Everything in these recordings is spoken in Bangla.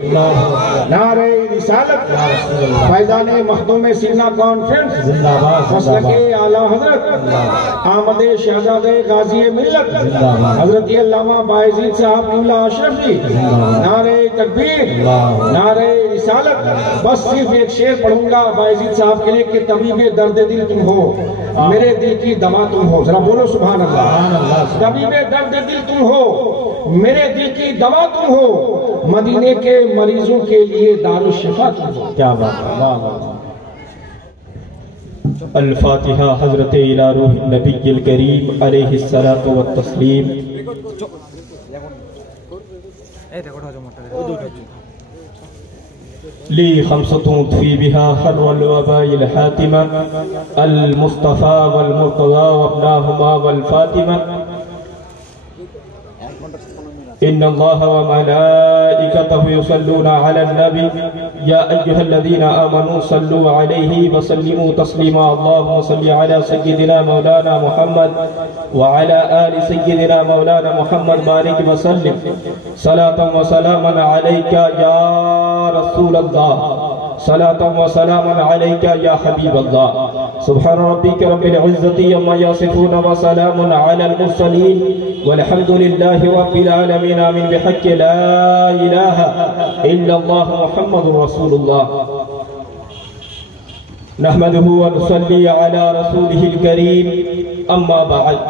नारे रिसालत फैज़ाने मखदूम सीना कॉन्फ्रेंस मसलके आला हजरत आमदे शहजादे गाजी मिल्लत हजरत अल्लामा बायजीद साहब क़िबला अशरफ जी। नारे तकबीर, नारे रिसालत। बस सिर्फ एक शेर पढ़ूंगा बायजीद साहब के लिए कि तबीबे दर्द दिल तुम हो, मेरे दिल की दवा तुम हो। जरा बोलो सुभान अल्लाह। तबीबे दर्द दिल तुम हो, मेरे दिल की दवा तुम हो, मदीने के मरीजों के लिए दारुल शिफा तुम हो। क्या बात है, वाह वाह। अल-फातिहा हज़रत इला रूह नबील करीम अलैहिस्सलातु व तस्लीम। ली खमसतुन फी बिहा हर्रल वबाइल हातिमा अल मुस्तफा वल मुर्तज़ा व अब्नाहुमा वल फातिमा। इन्नल्लाह व मलाइकतहु युसल्लूना अलन नबी या अय्युहल्लज़ीना आमनू सल्लू अलैहि व सल्लिमू तस्लीमा। अल्लाहुम्मा सल्लि अला सय्यिदिना मौलाना मुहम्मद व अला आलि सय्यिदिना मौलाना मुहम्मद बारिक व सल्लिम सलातन व सलामन अलैका या रसूलल्लाह, सलातन व सलामन अलैका या हबीबल्लाह। सुब्हान रब्बिका रब्बिल इज्जति अम्मा यसिफून व सलामुन अलल मुरसलीन वल्हम्दुलिल्लाहि रब्बिल आलमीन। आमीन बिहक़्क़ि ला इलाहा इल्लल्लाह मुहम्मदुर रसूलुल्लाह। नहमदुहु व नुसल्ली अला रसूलिहिल करीम। अम्मा बअद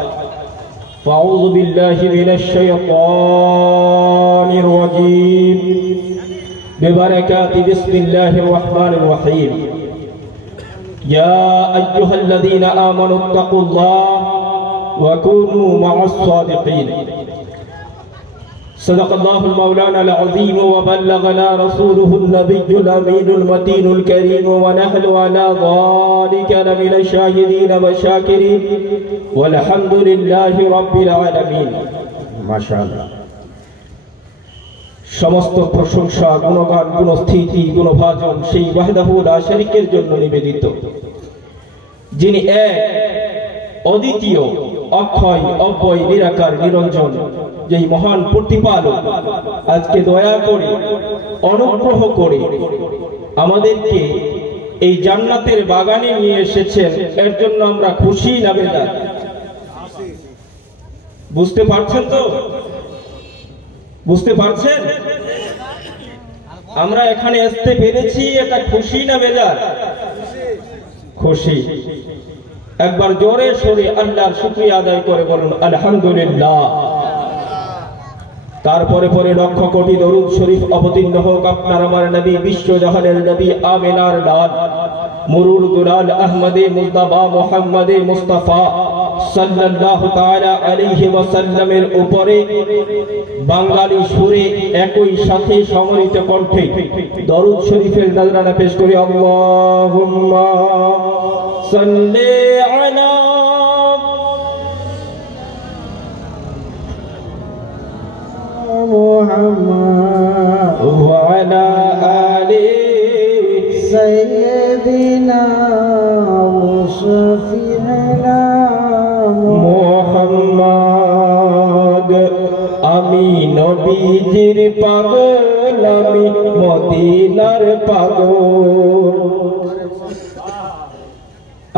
फ़अऊज़ु बिल्लाहि मिनश शैतानिर रजीम। बिबरकाति बिस्मिल्लाहिर रहमानिर रहीम। या अय्युहल्लज़ीना आमनू इत्तक़ुल्लाह व कूनू मअस सादिक़ीन। सदक़ल्लाहुल मौलाना अज़ीम व बल्लगना रसूलुहुन नबियुल अमीनुल मतीनुल करीम व नहनु अला ज़ालिका लमिनश शाहिदीन व शाकिरीन वल्हम्दुलिल्लाहि रब्बिल आलमीन। माशाअल्लाह। समस्त प्रशंसा गुणगान गुणस्थिति गुणभाजन সেই ওয়াহদাহু লা শারীকের জন্য নিবেদিত, যিনি এক অদ্বিতীয় অক্ষয় অব্যয় নিরাকার নিরঞ্জন, যেই মহান প্রতিপালক আজকে দয়া করে অনুগ্রহ করে আমাদেরকে এই জান্নাতের বাগানে নিয়ে এসেছেন। এর জন্য আমরা খুশি না বেজার? বুঝতে পারছেন তো? বুঝতে পারছেন? আমরা এখানে আসতে পেরেছি, এটা খুশি না বেজার? খুশি। একবার জোরে সরে আল্লাহর শুকরিয়া আদায় করে বলুন আলহামদুলিল্লাহ। তারপরে পরে লক্ষ কোটি দরুদ শরীফ অবতীর্ণ হোক আপনার আমার নবী বিশ্বজাহানের নবী আমিনার লাল মুরুর দুলাল আহমদে মুস্তাফা মুহাম্মদে মুস্তাফা সাল্লাল্লাহু তাআলা আলাইহি ওয়াসাল্লামের উপরে বাঙালি সুরে একই সাথে সমন্বিত কণ্ঠে দরুদ শরীফের নজরানা পেশ করি। আল্লাহুম্মা সাল্লি আলা মুহাম্মদ ওয়া আলা আলি সাইয়্যিদিনা মুশফি'না মুহাম্মদ। আমি নবীজির পাগল, আমি মদিনার পাগল।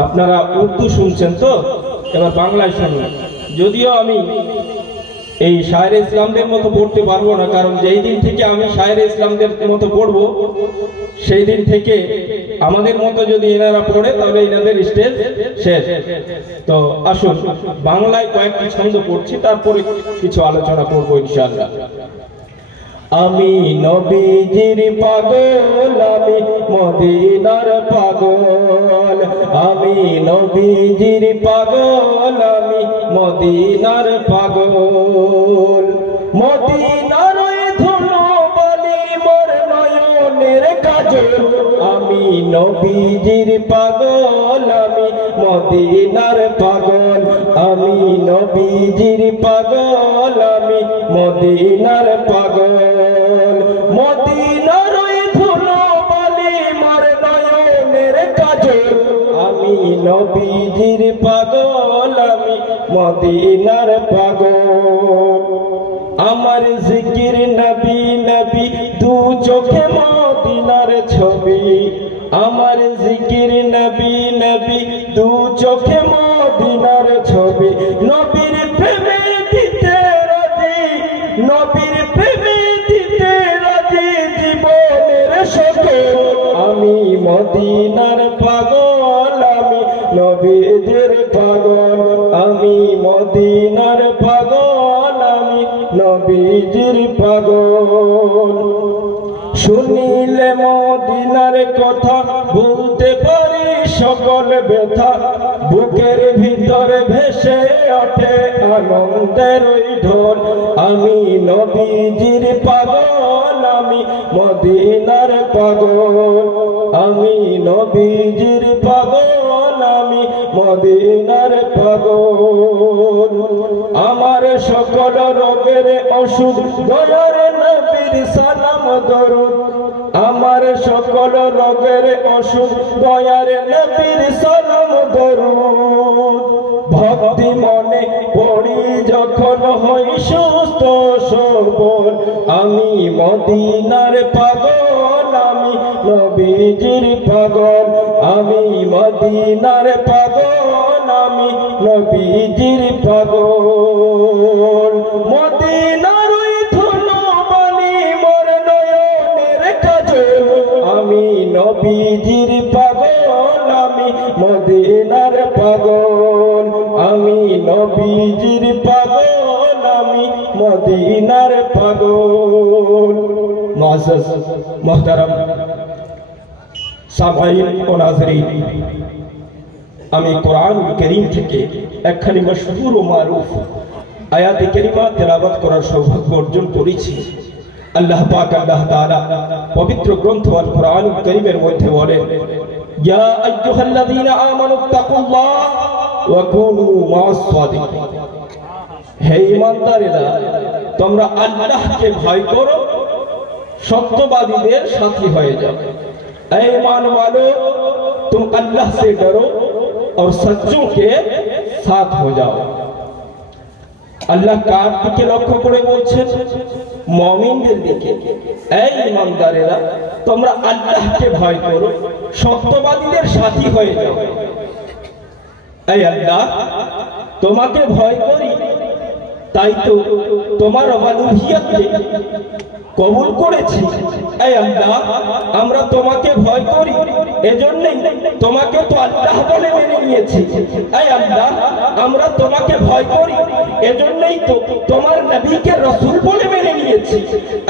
আপনারা উর্দু শুনছেন তো, এবার বাংলায় শুনুন। যদিও আমি এই শায়ের ইসলামদের মতো পড়তে পারবো না, কারণ যেই দিন থেকে আমি শায়ের ইসলামদের মতো পড়বো সেই দিন থেকে আমাদের মতো যদি এনারা পড়ে তাহলে এনাদের স্টেজ শেষ। তো আসুন বাংলায় কয়েকটি ছন্দ পড়ছি, তারপরে কিছু আলোচনা করবো ইনশাআল্লাহ। আমি নবীজির পাগল, আমি মদিনার পাগল। আমি নবীজির পাগল, আমি মদিনার পাগল। মদিনার ধুলো বালি মোর নয়নের কাজল। আমি নবীজির পাগল, আমি মদিনার পাগল। আমি নবীজির পাগল, আমি মদিনার পাগল। মদিনার ধুলো বালি মোর নয়নের কাজল। আমি নবীজির পাগল, আমি মদিনার পাগল। আমার জিকির নবী নবী চোখে মদিনার ছবি, আমার জিকির নবী নবী, দু চোখে মদিনার ছবি, নবীর প্রেমে দিতে রাজি, নবীর প্রেমে দিতে রাজি, জীবনের সকল আমি মদিনার পাগল, আমি নবীজির পাগল, আমি মদিনার পাগল, আমি নবীজির পাগল। শুনিলে মদিনার কথা বলতে পারি সকল ব্যথা, বুকের ভিতরে ভেসে ওঠে আনন্দের ওই ঢোল, আমি নবীজির পাগল, আমি মদিনার পাগল, আমি নবীজির পাগল, আমি মদিনার পাগল। আমার সকল রোগের ওষুধ দয়ার নবীর সালাম দরুদ, আমার সকল রোগের ওষুধ দয়ার নবীর সালাম দরুদ। ভক্তি মনে পড়ি যখন হই সুস্থ সবল, আমি মদিনার পাগল, আমি নবীজির পাগল, আমি মদিনার পাগল, আমি নবীজির পাগল। মদিনার ওই ধুনুবাণী মোর নয়নের কাজল, আমি নবীজির পাগল, আমি মদিনার পাগল, আমি নবীজির পাগল, আমি মদিনার পাগল। মুআজ্জাজ মুহতারাম সামাঈন ও নাজরিন, আমি কোরআন কারীম থেকে একখানি মশহুর ও মারুফ আয়াতে কারিমা তেলাওয়াত করার সৌভাগ্য অর্জন করেছি। আল্লাহ পাক আল্লাহ তাআলা পবিত্র গ্রন্থ আল কোরআন কারীমের মধ্যে বলেন, ইয়া আইয়ুহাল্লাযীনা আমানুত্তাকুল্লাহ ওয়া কুনু মা'আস সাদিকিন, হে ঈমানদারেরা তোমরা আল্লাহকে ভয় করো, সত্যবাদীদের সাথী হয়ে যাও। ऐ ईमान वालो तुम अल्लाह से डरो और सच्चों के साथ हो जाओ। আল্লাহ কার দিকে লক্ষ্য করে বলছেন? মুমিনদের দিকে। এই ঈমানদারেরা তোমরা আল্লাহকে ভয় করো, সত্যবাদীদের সাথী হয়ে যাও। এই আল্লাহ তোমাকে ভয় করি, তাই তো তোমার উলুহিয়তকে কবুল করেছি। এই আল্লাহ আমরা তোমাকে ভয় করি, এজন্যই তোমাকে তো আল্লাহ বলে মেনে নিয়েছি। এই আল্লাহ আমরা তোমাকে ভয় করি, এজন্যই তো তোমার নবীকে রাসূল বলে মেনে নিয়েছি।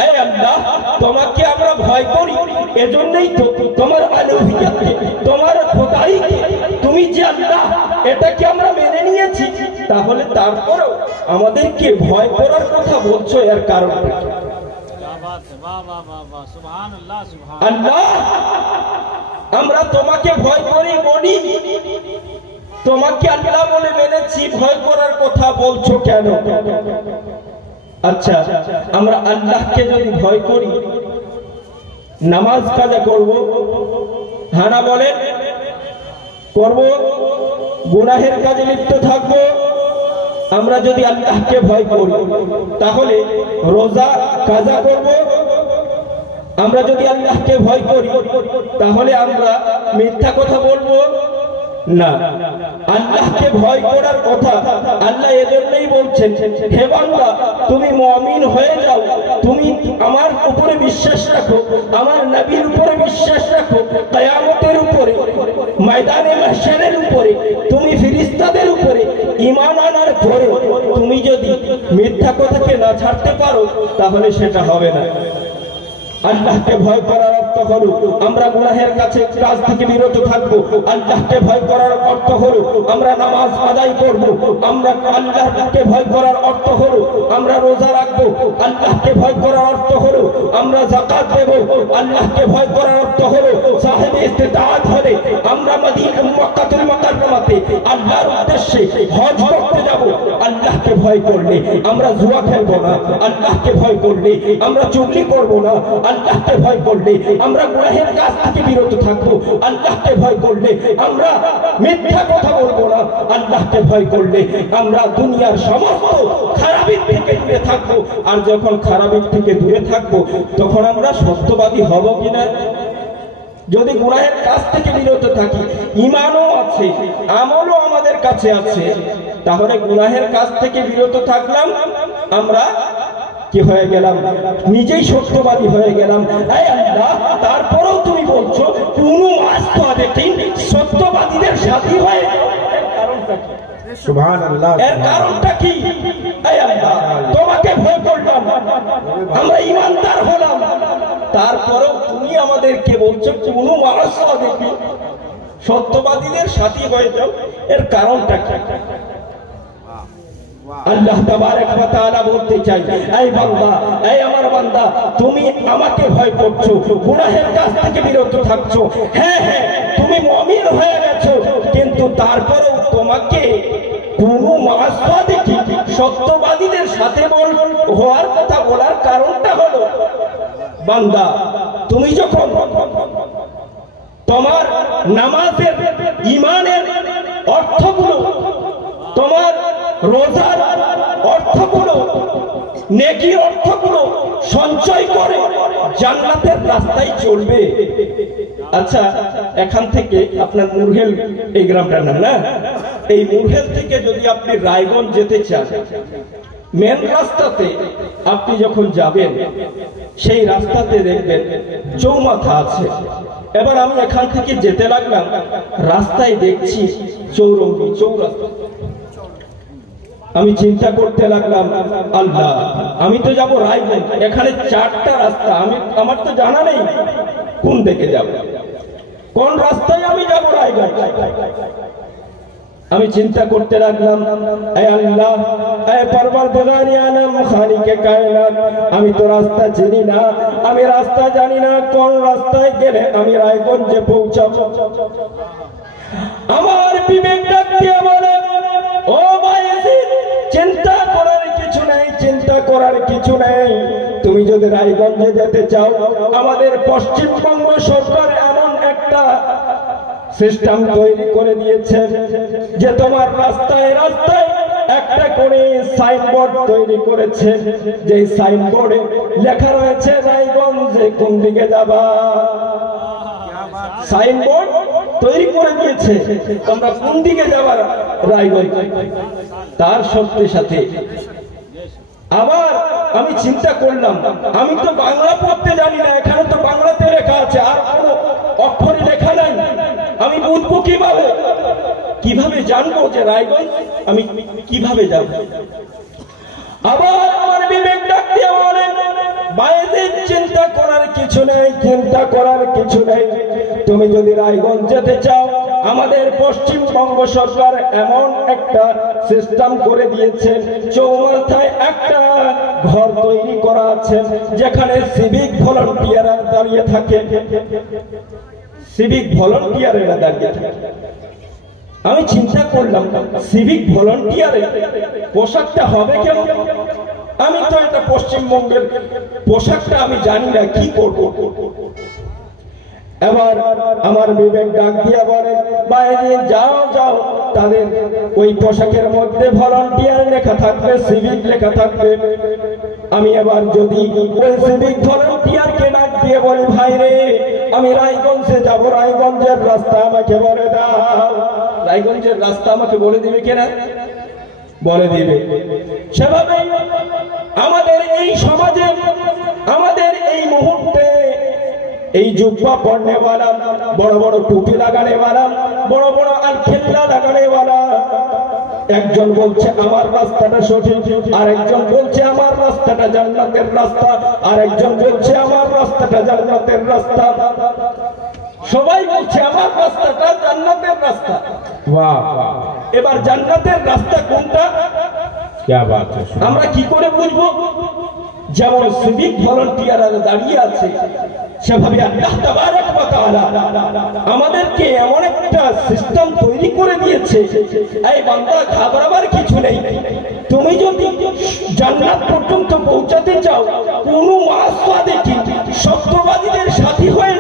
এই আল্লাহ তোমাকে আমরা ভয় করি, এজন্যই তো তোমার উলুহিয়তকে, তোমার খোদাইকে, তুমি যে আল্লাহ এটাকে আমরা মেনে নিয়েছি। তাহলে তারপরেও আমাদেরকে ভয় করার কথা বলছো, এর কারণ আল্লাহ আমরা তোমাকে ভয় করি বলি, তোমাকে আল্লাহ বলে মেনেছি, ভয় করার কথা বলছো কেন? আচ্ছা আমরা আল্লাহকে যদি ভয় করি, নামাজ কাজা করব, হ্যাঁ না বলেন? করব, গুনাহের কাজে লিপ্ত থাকবো। আমরা যদি আল্লাহকে ভয় করি তাহলে রোজা কাজা করব। আমরা যদি আল্লাহকে ভয় করি তাহলে আমরা মিথ্যা কথা বলবো না। আল্লাহকে ভয় করার কথা আল্লাহ এজন্যই বলছেন, হে বান্দা তুমি মুমিন হয়ে যাও, তুমি আমার উপরে বিশ্বাস রাখো, আমার নবীর উপরে বিশ্বাস রাখো, কিয়ামতের উপরে, ময়দানে মাহশারের উপরে, তুমি ফেরেশতাদের উপরে ঈমান আনার পরে তুমি যদি মিথ্যা কথাকে না ছাড়তে পারো তাহলে সেটা হবে না। আল্লাহকে ভয় করার অর্থ হলো আমরা গুনাহের কাজ থেকে বিরত থাকবো। আল্লাহকে ভয় করার অর্থ হলো আমরা নামাজ আদায় করব। আমরা আল্লাহকে ভয় করার অর্থ হলো আমরা রোজা রাখবো। আল্লাহকে ভয় করার অর্থ হলো আমরা যাকাত দেব। আল্লাহকে ভয় করার অর্থ হলো সাহেব ইস্তিতাআত হলে আমরা মদিনা মক্কাতুল মুকাররমাতে আল্লাহর উদ্দেশ্যে হজ করতে যাব। আল্লাহকে ভয় করলে আমরা জুয়া খেলবো না। আল্লাহকে ভয় করলে আমরা চুগলি করব না। আল্লাহকে ভয় করলে আমরা গুনাহের কাজ থেকে বিরত থাকবো, আল্লাহকে ভয় করলে আমরা মিথ্যা কথা বলবো না, আল্লাহকে ভয় করলে আমরা দুনিয়ার সমস্ত খারাপের থেকে দূরে থাকবো। আর যখন খারাপের থেকে দূরে থাকবো তখন আমরা সত্যবাদী হব কিনা? যদি গুনাহের কাজ থেকে বিরত থাকি, ঈমানও আছে, আমলও আমাদের কাছে আছে, তাহলে গুনাহের কাজ থেকে বিরত থাকলাম, আমরা কি হয়ে গেলাম? নিজেই সত্যবাদী হয়ে গেলাম। এই আল্লাহ, তারপরেও তুমি বলছো কোনো সত্যবাদীদের সাথী হয়ে, কারণটা কি? সুবহানাল্লাহ। এর কারণটা কি? এই আল্লাহ, তোমাকে ভয় করলাম, আমরা ঈমানদার হলাম, তারপরেও তুমি আমাদেরকে বলছো কোন মানুষ দেখি সত্যবাদীদের সাথী হয়ে যাও, এর কারণটা কি? আল্লাহ তাবারক ওয়া তাআলা বলতে চাই, এই বান্দা, এই আমার বান্দা, তুমি আমাকে ভয় করছো, গুনাহের কাজ থেকে বিরত থাকছো, হ্যাঁ হ্যাঁ তুমি মুমিন হয়ে গেছো, কিন্তু তারপরেও তোমাকে কোন মাসওয়াদী কি সত্যবাদীদের সাথে হওয়ার কথা বলার কারণটা হলো, বান্দা তুমি যখন তোমার নামাজের ঈমানের অর্থগুলো, তোমার রোজার অর্থগুলো, নেকির অর্থগুলো সঞ্চয় করে জান্নাতের রাস্তায় চলবে। আচ্ছা, এখান থেকে আপনার মুরহেল, এই গ্রামটার নাম না, এই মুরহেল থেকে যদি আপনি রায়গঞ্জ যেতে চান, মেন রাস্তাতে আপনি যখন যাবেন, সেই রাস্তাতে দেখবেন চৌমাথা আছে। এবার আমি এখান থেকে যেতে লাগলাম, রাস্তায় দেখছি চৌরঙ্গি, চৌরাস্তা। আমি চিন্তা করতে লাগলাম, আল্লাহ, আমি তো যাব রায়গঞ্জ, এখানে 4টা রাস্তা, আমার তো জানা নেই কোন দিকে যাব, কোন রাস্তায় আমি যাব রায়গঞ্জ। আমি চিন্তা করতে লাগলাম, হে আল্লাহ, হে পরওয়ারদিগারে আলম, খালিকে কায়নাত, আমি তো রাস্তা চিনি না, আমি রাস্তা জানি না, কোন রাস্তায় গেলে আমি রায়গঞ্জে পৌঁছাবো। আমার বিবেক ডাক দিয়ে বলে, ও বায়েজিদ, চিন্তা করার কিছু নেই, চিন্তা করার কিছু নেই। তুমি যদি রায়গঞ্জে যেতে চাও, আমাদের পশ্চিমবঙ্গ সরকার এমন একটা সিস্টেম তৈরি করে দিয়েছে যে তোমার রাস্তায় রাস্তায় একটা করে সাইনবোর্ড তৈরি করেছে, যে সাইনবোর্ডে লেখা রয়েছে রায়গঞ্জে কোন দিকে যাবা। সাইনবোর্ড তৈরি করে দিয়েছে তোমরা কোন দিকে যাবা, রায়গঞ্জ। তার সত্যের সাথে আবার আমি চিন্তা করলাম, আমি তো বাংলা পড়তে জানি না, এখানে তো বাংলাতে লেখা আছে, আর কোনো অক্ষরে লেখা নাই, আমি বুঝবো কিভাবে? কিভাবে জানবো যে রায়গঞ্জ আমি কিভাবে যাব? আবার আমার বিবেক ডাক দিয়ে বলে, বাইরে চিন্তা করার কিছু নেই, চিন্তা করার কিছু নেই। তুমি যদি রায়গঞ্জ যেতে চাও, আমাদের পশ্চিমবঙ্গ সরকার এমন একটা সিস্টেম করে দিয়েছে, চৌমাথায় একটা ঘর তৈরি করা আছে, যেখানে সিভিক ভলান্টিয়াররা দাঁড়িয়ে থাকে, সিভিক ভলান্টিয়াররা দাঁড়িয়ে থাকে। আমি চিন্তা করলাম, সিভিক ভলান্টিয়ারের পোশাকটা হবে কেমন? আমি তো এটা পশ্চিমবঙ্গের পোশাকটা আমি জানি না, কি করব? এবার আমার বিবেক ডাক দিয়ে বলে, বাইরে যাও যাও, তাদের ওই পোশাকের মধ্যে ভলান্টিয়ার লেখা থাকবে, সিভিক লেখা থাকবে। আমি এবার যদি ওই সিভিক ভলান্টিয়ারকে ডাক দিয়ে বলি, ভাই রে, আমি রায়গঞ্জে যাব, রায়গঞ্জের রাস্তা আমাকে বলে দাও, রায়গঞ্জের রাস্তা আমাকে বলে দিবে কিনা? বলে দিবে। সেভাবে আমাদের এই সমাজে, আমাদের এই মুহূর্তে এই জুব্বা পড়নেওয়ালা, বড় বড় টুপি লাগানেওয়ালা, বড় বড় আলখেল্লা লাগানেওয়ালা, একজন বলছে আমার রাস্তাটা সঠিক, আর একজন বলছে আমার রাস্তাটা জান্নাতের রাস্তা, আর একজন বলছে আমার রাস্তাটা জান্নাতের রাস্তা। সবাই বলছে আমার রাস্তাটা জান্নাতের রাস্তা। বাহ! এবার জান্নাতের রাস্তা কোনটা? কি বাত! আমরা কি করে বুঝবো? যেমন সিভিক ভলান্টিয়াররা দাঁড়িয়ে আছে, সেভাবে আল্লাহ তাবারক ওয়া তাআলা আমাদেরকে এমন একটা সিস্টেম তৈরি করে দিয়েছে, এই বান্দা ঘাবড়াবার কিছু নেই। তুমি যদি জান্নাত পর্যন্ত পৌঁছাতে চাও, কোনো মাসওয়াদী কি সত্যবাদীদের সাথী হয়ে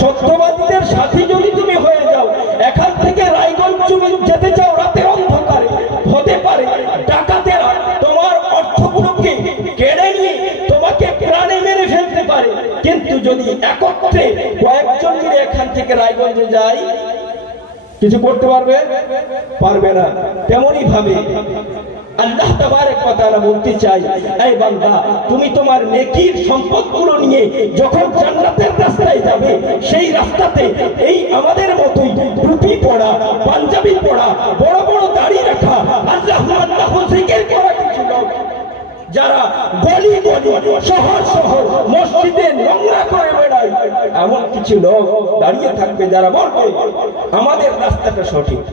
সত্যবাদীদের সাথী যদি তুমি হয়ে যাও, এখান থেকে রায়গঞ্জ তুমি যেতে চাও রাতের অন্ধকারে, হতে পারে ডাকাতেরা তোমার অর্থগুলোকে কেড়ে নিয়ে তোমাকে প্রাণে মেরে ফেলতে পারে, কিন্তু যদি একত্রে কয়েকজন মিলে এখান থেকে রায়গঞ্জে যাই, কিছু করতে পারবে না। তেমনি ভাবে আল্লাহ তাবারক ওয়া তাআলা বলতে চাই, এই বান্দা তুমি তোমার নেকির সম্পদগুলো নিয়ে যখন জান্নাতের রাস্তায় যাবে, সেই রাস্তাতে এই আমাদের মতোই টুপি পরা, পাঞ্জাবি পরা, বড় বড় দাড়ি রাখা, আল্লাহ জিকির করা কিছু লোক, যারা গলি গলি শহর শহর মসজিদে নোংরা করে বেড়ায়, এমন কিছু লোক দাঁড়িয়ে থাকবে যারা বলবে আমাদের রাস্তাটা সঠিক।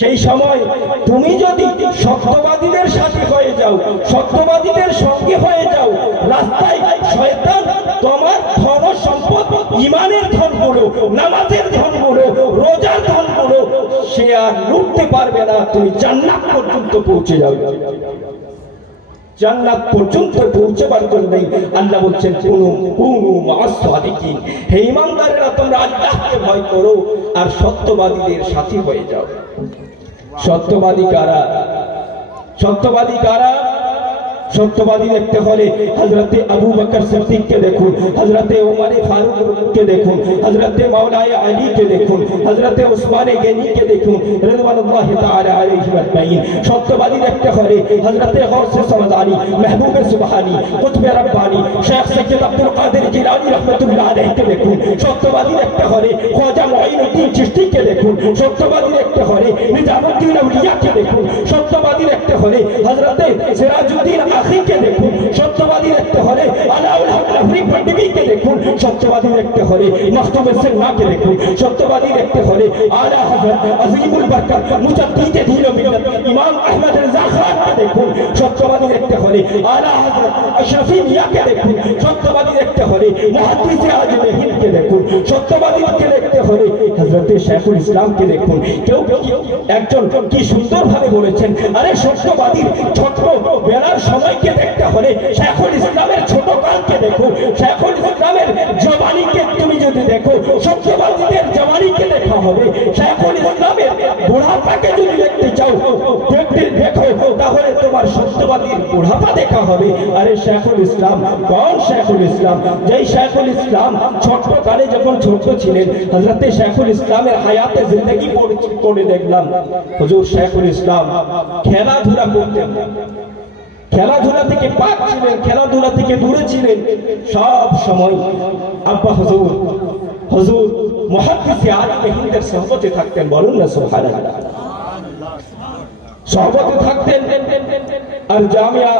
সেই সময় তুমি যদি সত্যবাদীদের সাথে হয়ে যাও, সত্যবাদীদের সঙ্গে হয়ে যাও, রাস্তায় শয়তান তোমার ধন সম্পদ, ইমানের ধনগুলো, নামাজের ধনগুলো, রোজার ধনগুলো সে আর লুটতে পারবে না। তুমি জান্নাত পর্যন্ত পৌঁছে যাবে। জান্নাত পর্যন্ত পৌঁছবার জন্যই আল্লাহ বলছেন কুনু মা'আস সাদিকিন, হে ঈমানদারেরা তোমরা আল্লাহকে ভয় করো আর সত্যবাদীদের সাথী হয়ে যাও। সত্যবাদী কারা? সত্যবাদী কারা? সত্যবাদী দেখতে হলে হযরতে আবু বকর সিদ্দিককে দেখুন, হযরতে ওমর ফারুককে দেখুন, হযরতে মাওলানা আলীকে দেখুন, হযরতে উসমান গনিকে দেখুন রাদিয়াল্লাহু তাআলা আলাইহি আজমাইন। সত্যবাদী দেখতে হলে হযরতে গৌসে সামাদানি, মাহবুবে সুবহানি, কুতবে রব্বানি, শেখ সৈয়দ আব্দুল কাদের জিলানী রাহমাতুল্লাহ আলাইহিকে দেখুন। সত্যবাদী দেখতে হলে খাজা মুঈনুদ্দিন চিশতিকে দেখুন। সত্যবাদী দেখতে হলে নিজামুদ্দিন আউলিয়াকে দেখুন। সত্যবাদী দেখতে হলে হযরতে সিরাজউদ্দিন আখিকে দেখুন। সত্যবাদী দেখতে হলে আলাউল হক লাহরি পন্ডিবিকে দেখুন। সত্যবাদী দেখতে হলে মখদুম সিন্নাকে দেখুন। সত্যবাদী দেখতে হলে আলা হযরত আজিমুল বরকত মুজাদ্দিদ দ্বীন ও মিল্লাত ইমাম আহমদ রিজা খানকে দেখুন। সত্যবাদী দেখতে হলে আলা হযরত আশরাফি মিয়াঁকে দেখুন। সত্যবাদী দেখতে হলে মুহাদ্দিস আজম হিন্দকে দেখুন। সত্যবাদীকে দেখতে হলে হযরত শাইখুল ইসলামকে দেখুন। কেউ একজন কি সুন্দরভাবে বলেছেন, আরে সত্যবাদীর ছোট বেলার সময়কে দেখতে হলে শাইখুল ইসলামের ছোট কালকে দেখো। শাইখুল ইসলামের জওয়ানিকে তুমি যদি দেখো, সত্যবাদীদের জওয়ানিকে দেখা হবে। শাইখুল ইসলামের বুড়াপাকে যদি দেখতে চাও, দেখো, তাহলে তোমার সত্যবাদীর বুড়াপা দেখা হবে। আরে শাইখুল ইসলাম কোন শাইখুল ইসলাম? যেই শাইখুল ইসলাম ছোট কালে যখন ছোট ছিলেন, হযরতে শাইখুল ইসলামের হায়াতে জিন্দেগি পড়ে দেখলাম, হুজুর শাইখুল ইসলাম খেলাধুলা করতেন, খেলাধুলা থেকে পাক ছিলেন, খেলাধুলা থেকে দূরে ছিলেন। সব সময় আব্বা হুজুর মুহাদ্দিস আলিম হিন্দের সহবতে থাকতেন। বলুন না সুবহানাল্লাহ। সহবতে থাকতেন। আর জামিয়া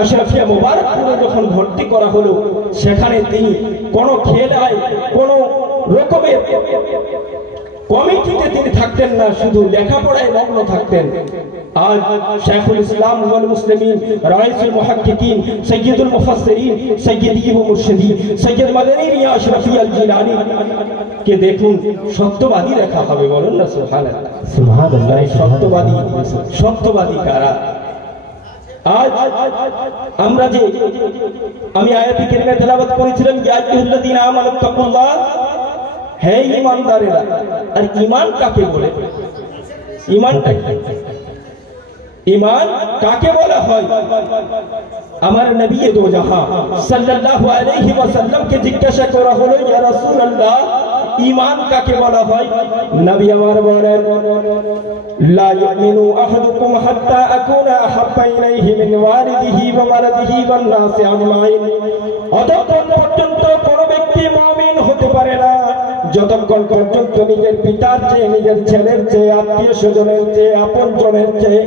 আশরাফিয়া মুবারকপুরে যখন ভর্তি করা হলো, সেখানে তিনি কোনো খেলায় কোনো রকমের কমিটিতে তিনি থাকতেন না, শুধু লেখাপড়ায় মগ্ন থাকতেন। আজ শাইখুল ইসলাম ওয়াল মুসলিমিন, রাইসুল মুহাক্কিকিন, সাইয়্যিদুল মুফাসসিরিন, সাইয়্যিদি ওয়া মুরশিদি, সাইয়্যিদ মাদানী মিয়া আশরাফি আল জিলানী কে দেখুন, সত্যবাদী লেখা হবে। বলুন না সুবহানাল্লাহ। সুবহানাল্লাহ। সত্যবাদী কারা? আজ আমরা যে আমি আয়াতে কারিমা তেলাওয়াত করেছিলাম, ইয়া আইয়ুহাল্লাযীনা আমানুত্তাকুল্লাহ, হে ঈমানদারেরা। আর ঈমান কাকে বলে? ঈমানটা কি? ঈমান কাকে বলা হয়? আমার নবী দো জাহান সাল্লাল্লাহু আলাইহি ওয়াসাল্লাম কে জিজ্ঞাসা করা হলো, ইয়া রাসূলুল্লাহ, ঈমান কাকে বলা হয়? নবী আমার বলেন, লা ইউমিনু আহাদুকুম হাত্তা আকুনা আহাব্বা ইলাইহি মিন ওয়ালিদিহি ওয়া ওয়ালাদিহি ওয়ান নাসি আজমাইন। অতঃপর পর্যন্ত কোন ব্যক্তি মুমিন হতে পারে না যতক্ষণ পর্যন্ত নিজের পিতার চেয়ে, নিজের ছেলের চেয়ে, আত্মীয় স্বজনের চেয়ে, আপনজনের চেয়ে,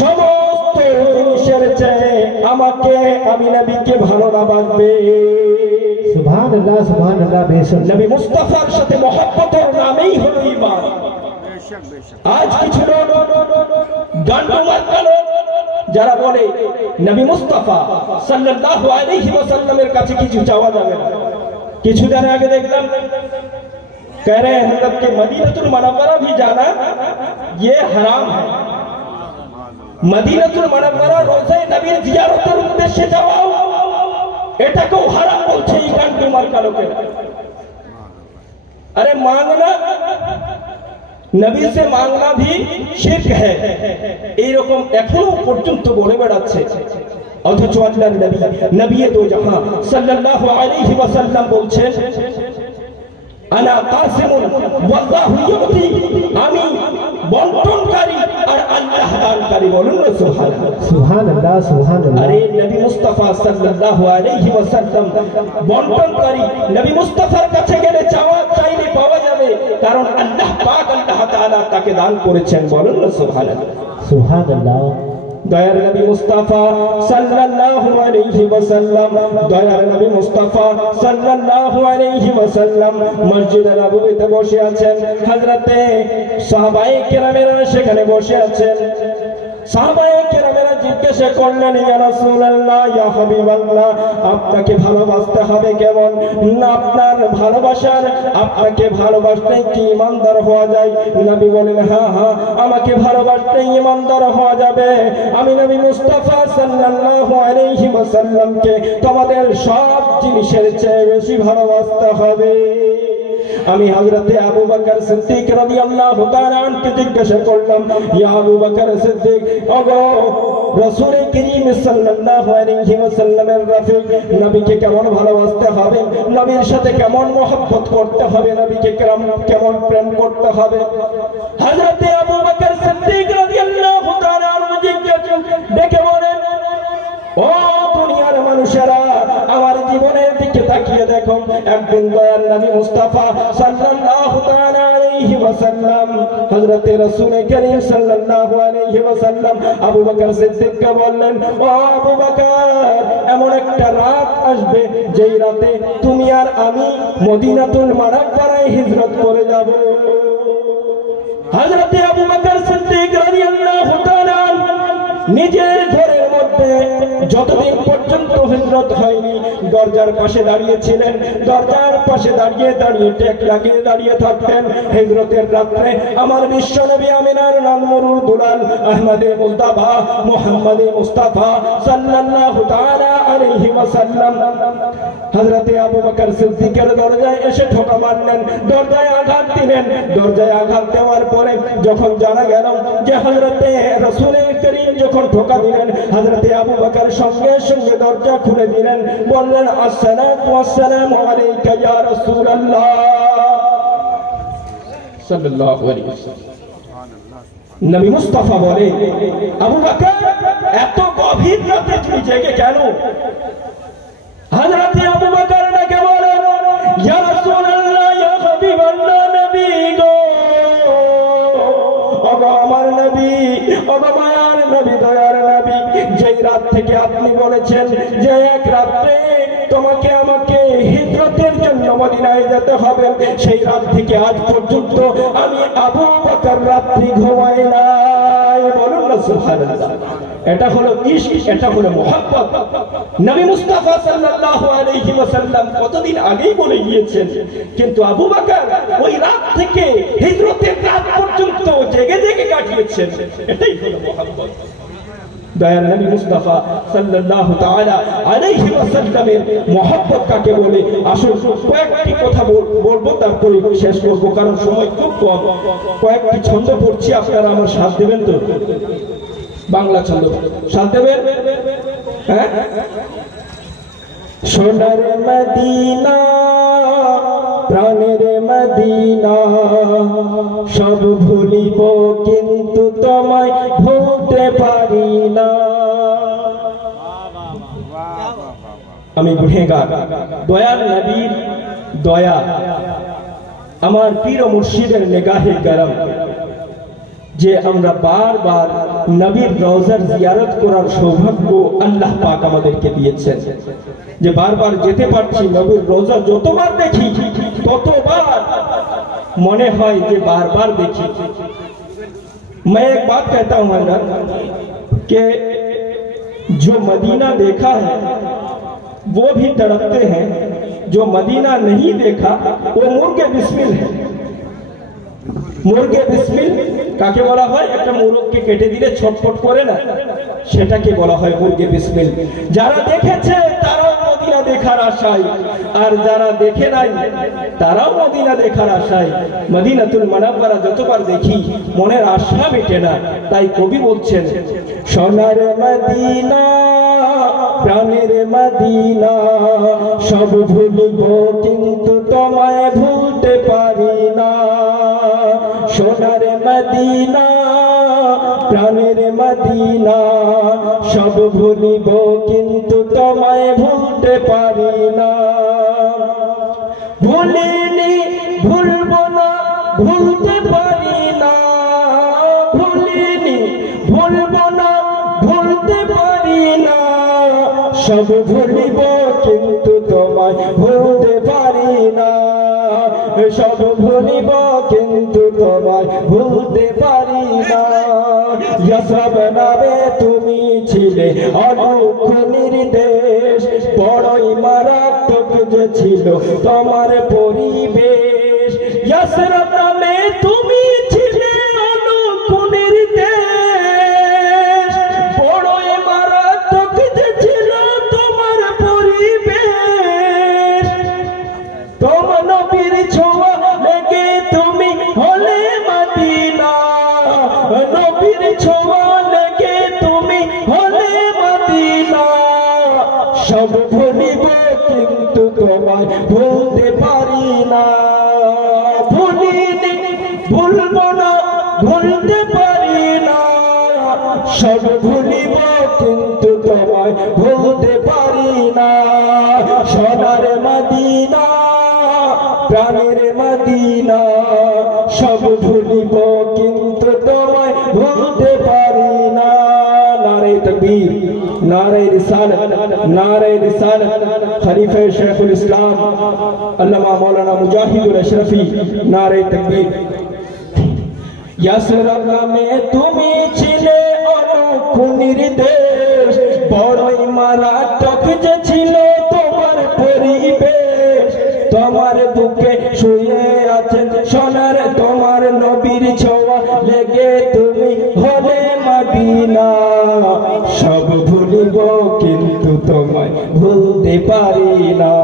সমস্ত জিনিসের চেয়ে আমাকে, আমি নবীকে ভালো না বাসবে। সুবহানাল্লাহ, সুবহানাল্লাহ। নবী মুস্তাফার সাথে মহব্বতের নামেই হলো ঈমান। আজ কিছু লোক গান্ডুমার্কা লোক যারা বলে নবী মুস্তাফা সাল্লাল্লাহু আলাইহি ওয়াসাল্লামের কাছে কিছু চাওয়া যাবে না। কিছুদিন আগে দেখলাম कह रहे हैं हजरत के मदीनतुल मुनव्वरा भी जाना ये हराम है। मदीनतुल मुनव्वरा रोज़े नबीर जियारतेर उद्देश्ये যাওয়া এটাকেও হারাম বলছে এই গান্ডুমার্কা লোকেরা। अरे मांगना नबी से मांगना भी शिर्क है এরকম এখনো পর্যন্ত বলে বেড়াচ্ছে অথচ আল্লাহর নবী নবী দো জাহান সাল্লাল্লাহু আলাইহি ওয়াসাল্লাম বলছেন আনা কাসিমুন ওয়াল্লাহু ইউতি আমি বন্টনকারী আর আল্লাহ দানকারী বলুন না সুবহানাল্লাহ সুবহানাল্লাহ সুবহানাল্লাহ আরে নবী মুস্তাফা সাল্লাল্লাহু আলাইহি ওয়াসাল্লাম বন্টনকারী নবী মুস্তাফার কাছে গেলে চাইলে পাওয়া যাবে কারণ আল্লাহ পাক আল্লাহ তাআলা তাকে দান করেছেন বলুন না সুবহানাল্লাহ সুবহানাল্লাহ দয়ার নবী মুস্তাফা সাল্লাল্লাহু আলাইহি ওয়াসাল্লাম দয়ার নবী মুস্তাফা সাল্লাল্লাহু আলাইহি ওয়াসাল্লাম মসজিদে নববীতে বসে আছেন হযরতে সাহাবায়ে কেরামেরা সেখানে বসে আছেন সাহাবায়ে কেরামেরা জিজ্ঞাসা করলেন ইয়া রাসূলুল্লাহ ইয়া হাবিবাল্লাহ আপনাকে ভালোবাসতে হবে কেমন না আপনার ভালোবাসার আপনাকে ভালোবাসলে কি ঈমানদার হওয়া যায় নবী বলেন হ্যাঁ হ্যাঁ আমাকে ভালোবাসলে ঈমানদার হওয়া যাবে আমি নবী মুস্তাফা সাল্লাল্লাহু আলাইহি ওয়াসাল্লামকে তোমাদের সব জিনিসের চেয়ে বেশি ভালোবাসতে হবে আমি হযরতে আবু বকর সিদ্দিক রাদিয়াল্লাহু তাআলা আনকে জিজ্ঞাসা করলাম ইয়া আবু বকর সিদ্দিক ওগো রাসূল করিম সাল্লাল্লাহু আলাইহি ওয়াসাল্লামের রাফিক নবীকে কেমন ভালোবাসতে হবে নবীর সাথে কেমন মহব্বত করতে হবে নবীকে কেমন প্রেম করতে হবে হযরতে আবু বকর সিদ্দিক রাদিয়াল্লাহু তাআলা আনহু জিজ্ঞাসা ডেকে বলেন ও দুনিয়ার মানুষেরা আমার জীবনের দিকে তাকিয়ে দেখো একদিন দয়ার নবী মুস্তাফা সাল্লাল্লাহু তাআলা আলাইহি ওয়াসাল্লাম হযরতে রাসূল করিম সাল্লাল্লাহু আলাইহি ওয়াসাল্লাম আবু বকর সিদ্দিককে বললেন ও আবু বকর এমন একটা রাত আসবে যেই রাতে তুমি আর আমি মদিনাতুল মুনাওয়ারায় হিজরত করে যাব হযরতে আবু বকর সিদ্দিক রাদিয়াল্লাহু তাআলা নিজের ঘরের মধ্যে যতদিন পর্যন্ত হিজরত হয়নি দরজার পাশে দাঁড়িয়েছিলেন দরজার পাশে দাঁড়িয়ে টেক লাগিয়ে দাঁড়িয়ে থাকতেন হিজরতের রাত্রে আমার বিশ্ব নবী আমিনার নানুর দুলাল আহমদে মুস্তাফা মুহাম্মদে মুস্তাফা সাল্লাল্লাহু তাআলা আলাইহি ওয়াসাল্লাম হযরতে আবু বকর সিদ্দিকের দরজায় এসে ঠোকা মারলেন দরজায় আঘাত দিলেন দরজায় আঘাত দেওয়ার পরে যখন জানা গেল যে হযরতে রাসূল করিম যখন ঠোকা দিলেন হযরতে আবু বকর সঙ্গে সঙ্গে দরজা খুলে দিলেন বললেন আসসালামু আসসালামু আলাইকা ইয়া রাসূলুল্লাহ সাল্লাল্লাহু আলাইহি ওয়াসাল্লাম নবী মুস্তাফা বলে আবু বকর এত গভীর রাতে তুমি জেগে কেন হযরতে আবু বকর ডেকে বলেন ইয়া রাসূলুল্লাহ ইয়া হাবিবাল্লাহ নবী গো ওগো আমার নবী ওগো মায়ার নবী দয়ার নবী যেই রাত থেকে আপনি বলেছেন যে এক রাতে তোমাকে আমাকে হিজরতের জন্য মদিনায় যেতে হবে সেই রাত থেকে আজ পর্যন্ত আমি আবু বকর রাত্রি ঘুমাই নাই বলুন না সুবহানাল্লাহ এটা হলো ইশক এটা হলো মোহাব্বত নবী মুস্তাফা সাল্লাল্লাহু আলাইহি ওয়াসাল্লাম কতদিন আগেই বলে গিয়েছেন কিন্তু আবু বকর ওই রাত থেকে হিজরতের রাত পর্যন্ত জেগে জেগে কাটিয়েছেন এটাই হলো মোহাব্বত দয়ার নবী মুস্তাফা সাল্লাল্লাহু তাআলা আলাইহি ওয়াসাল্লামের মোহাব্বত কাকে বলে আসল কয়েকটি কথা বলবো তারপরে শেষ করব কারণ সময় খুব কম কয়েকটি ছন্দ পড়ছি আপনারা আমার সাথ দেবেন তো বাংলা ছন্দ সাথ দেবেন হ্যাঁ সোনার মদিনা প্রাণের মদিনা সব ভুলিব কিন্তু তোমায় ভুলতে পারি না আমি গুনেহগার দয়ার নবীর দয়া আমার পীর ও মুর্শিদের নিগাহে করম যে আমরা বারবার নবীর রওজার জিয়ারত করার সৌভাগ্য আল্লাহ পাক আমাদেরকে দিয়েছেন যে বারবার যেতে পারছি নবীর রওজা যতবার দেখি ততবার মনে হয় যে बार-बार देखी। मैं एक बात कहता हूं अंदर कि जो मदीना देखा है वो भी तड़पते हैं, जो मदीना नहीं देखा वो मुर्गे बिस्मिल है। मुर्गे बिस्मिल কাকে বলা হয়? একটা মুরগকে কেটে দিলে ছটফট করে না, সেটাকে বলা হয় মুরগে বিসমিল। যারা দেখেছে তারাও মদিনার দেখার আশায়, আর যারা দেখে নাই তারাও মদিনা দেখার আশায়। মদিনাতুল মুনাওয়ারা যতবার দেখি মনের আশা মেটে না। তাই কবি বলছেন, সোনার মদিনা প্রাণের মদিনা, সব ভুলিব কিন্তু তোমায় ভুলতে পারি না। সোনার মদিনা প্রাণের মদিনা, সব ভুলিব কিন্তু তোমায় ভুলতে পারি না। ভুলিনি ভুলবো না ভুলতে পারি না, ভুলিনি ভুলবো না ভুলতে পারি না। সব ভুলিব কিন্তু তোমায় ভুলতে পারি না, সব ভুলিব কিন্তু তোমায় ভুলতে পারি না। ইয়াসরাব নামে তুমি ছিলে অনূখ নির্দেশ, বড়ই মারাত্মক যে ছিল তোমার পরিবেশ। ইয়াসরাব নামে তুমি ছিলে অনূখ নির্দেশ, বড়ই মারাত্মক যে ছিল তোমার পরিবেশ। তোমার নবীর ছোঁয়া লেগে তুমি হলে মদিনা, নবীর ছোঁয়া লেগে তুমি হলে মদিনা। সব ভুলিব কিন্তু তোমায় ভুলতে পারি না, ভুলিনি ভুলবো না ভুলতে পারি না। সব ভুলিব কিন্তু তোমায় ভুলতে পারি না। সোনার মদিনা প্রাণের মদিনা, সব ভুলিব কিন্তু তোমায় ভুলতে পারি না। নারে তাকবীর, নারে রিসালাত, নারে রিসালাত। খলিফা শেখুল ইসলাম আল্লামা মাওলানা মুজাহিদুল আশরাফি, নারে তাকবীর। ইয়াসরাব নামে তুমি ছিলে অনূখ নির্দেশ, বড়ই মারাত্মক যে ছিল তোমার পরিবেশ। তোমার বুকে শুয়ে আছেন সোনার তোমার নবীর ছোঁয়া লেগে তুমি হলে মদিনা। সব ভুলিব কিন্তু তোমায় ভুলতে পারি না।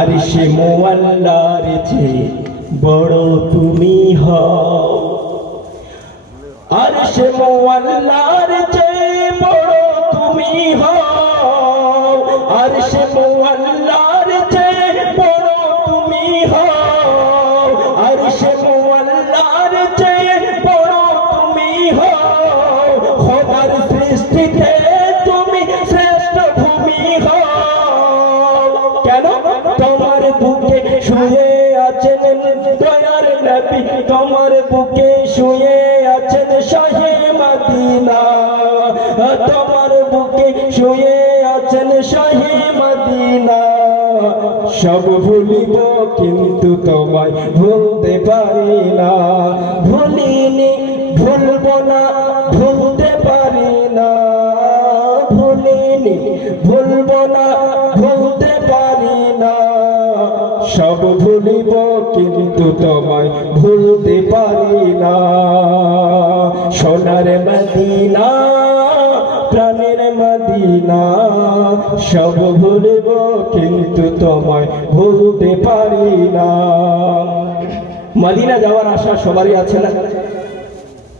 আরশে মুআল্লার চেয়ে বড় তুমি হও, আরশে মুআল্লার চেয়ে বড় তুমি হও, আরশে মুআল্লার চেয়ে বড় তুমি হও, আরশে মুআল্লার চেয়ে বড় তুমি হও। খোদার সৃষ্টিতে তুমি শ্রেষ্ঠ ভূমি হও। কেন? তোমার বুকে শুয়ে আছেন দয়ার নবী, তোমার বুকে শুয়ে আছেন শাহে মদিনা, তোমার বুকে শুয়ে আছেন শাহে মদিনা। সব ভুলিব কিন্তু তোমায় ভুলতে পারি না, ভুলিনি ভুলবো না ভুলতে পারি না, ভুলিনি ভুলবো না ভুলতে পারি না। সব ভুলিব কিন্তু তোমায় ভুলতে পারি না। সোনার মদিনা প্রাণের মদিনা, সব ভুলিব কিন্তু তোমায় ভুলতে পারি না। মদিনা যাওয়ার আশা সবারই আছে না?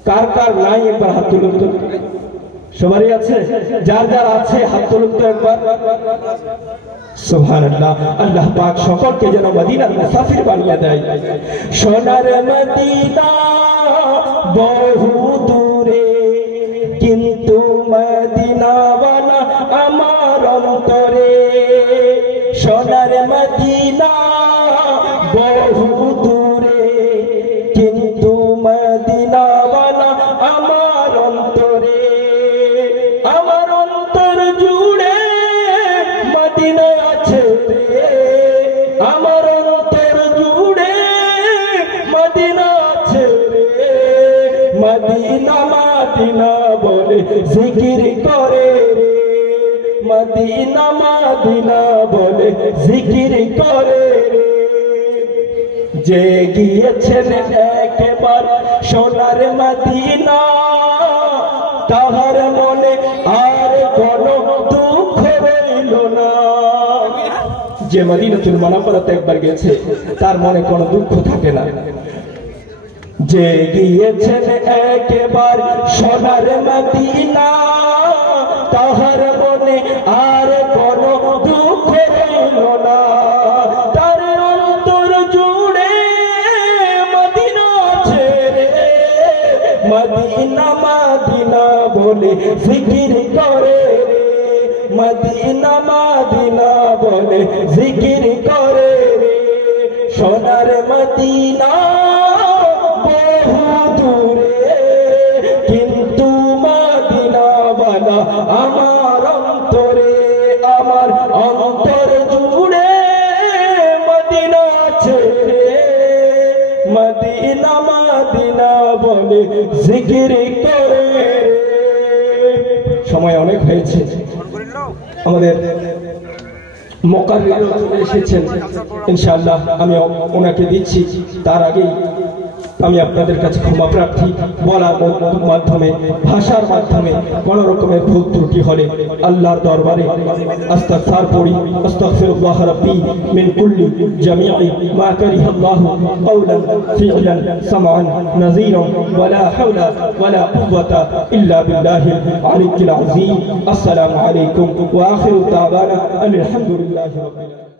কার কার নাই একবার হাত তুলুন তো। সবারই আছে? যার যার আছে হাত তুলুন তো একবার। সুবহানাল্লাহ। আল্লাহ পাক সকলকে যেন মদিনার মুসাফির বানিয়ে দেয়। সোনার মদিনা বহু দূরে, কিন্তু মদিনাওয়ালা আমার অন্তরে। সোনার মদিনা বহু দূরে, কিন্তু মদিনাওয়ালা আমার অন্তরে। আমার অন্তর জুড়ে মদিনা আছে রে, আমার অন্তর জুড়ে মদিনা আছে রে। মদিনা মদিনা বলে জিকির করে রে, মদিনা মদিনা বলে জিকির করে রে। যে গিয়েছেন একবার সোনার মদিনা, তাহার মনে আর কোনো দুঃখ রইল না। যে মদিনাতুল মুনাওয়ারাতে একবার গেছে তার মনে কোনো দুঃখ থাকে না। যে গিয়েছেন একবার সোনার মদিনা তাহার মনে আর কোনো দুঃখ রইল না। তার অন্তর জুড়ে মদিনা ছেড়ে মদিনা মদিনা বলে জিকির করে রে, মদিনা মদিনা বলে জিকির করে রে। সোনার মদিনা বহু দূরে কিন্তু মদিনাওয়ালা আমার অন্তরে, আমার অন্তর জুড়ে মদিনা ছেড়ে মদিনা মদিনা বলে জিকির করে। সময় অনেক হয়েছে, আমাদের মুকাররির চলে এসেছেন, ইনশাআল্লাহ আমি ওনাকে দিচ্ছি। তার আগেই আমি আপনাদের কাছে ক্ষমা প্রার্থী, বলার মাধ্যমে ভাষার মাধ্যমে কোন রকমের ভুল ত্রুটি হলে আল্লাহর দরবারে ইস্তিগফার করি। আস্তাগফিরুল্লাহ রাব্বি মিন কুল্লি জামিই মা কারিহাল্লাহু কওলান ফি'লান সামআন নাযীরান ওয়ালা হাওলা ওয়ালা কুওয়াতা ইল্লা বিল্লাহিল আলিয়্যিল আযীম। আসসালামু আলাইকুম ওয়া আখিরু দাওয়ানা আলহামদুলিল্লাহি রাব্বিল আলামিন।